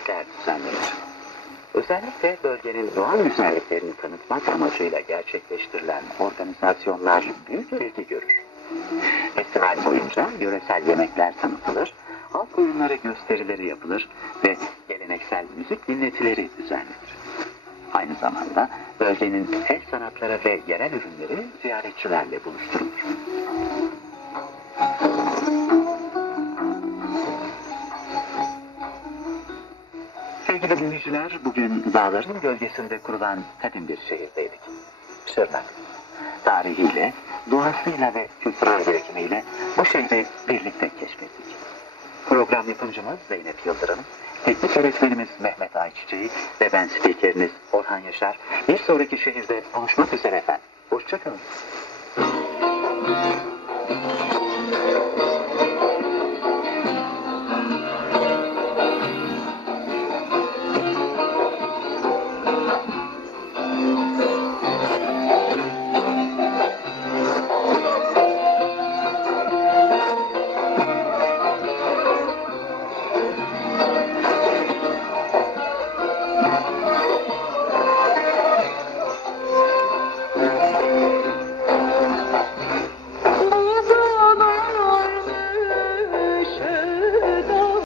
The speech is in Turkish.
etkinlikler düzenlenir. Özellikle bölgenin doğal güzelliklerini tanıtmak amacıyla gerçekleştirilen organizasyonlar büyük ilgi görür. Festival boyunca yöresel yemekler tanıtılır, halk oyunları gösterileri yapılır ve geleneksel müzik dinletileri düzenlenir. Aynı zamanda bölgenin el sanatları ve yerel ürünleri ziyaretçilerle buluşturulur. Sevgili dinleyiciler, bugün dağların gölgesinde kurulan kadim bir şehirdeydik. Şırnak. Tarihiyle, doğasıyla ve kültürel birikimiyle bu şehri birlikte keşfettik. Program yapımcımız Zeynep Yıldırım, teknik öğretmenimiz Mehmet Ayçiçeği ve ben spikeriniz Orhan Yaşar. Bir sonraki şehirde buluşmak üzere efendim. Hoşça kalın.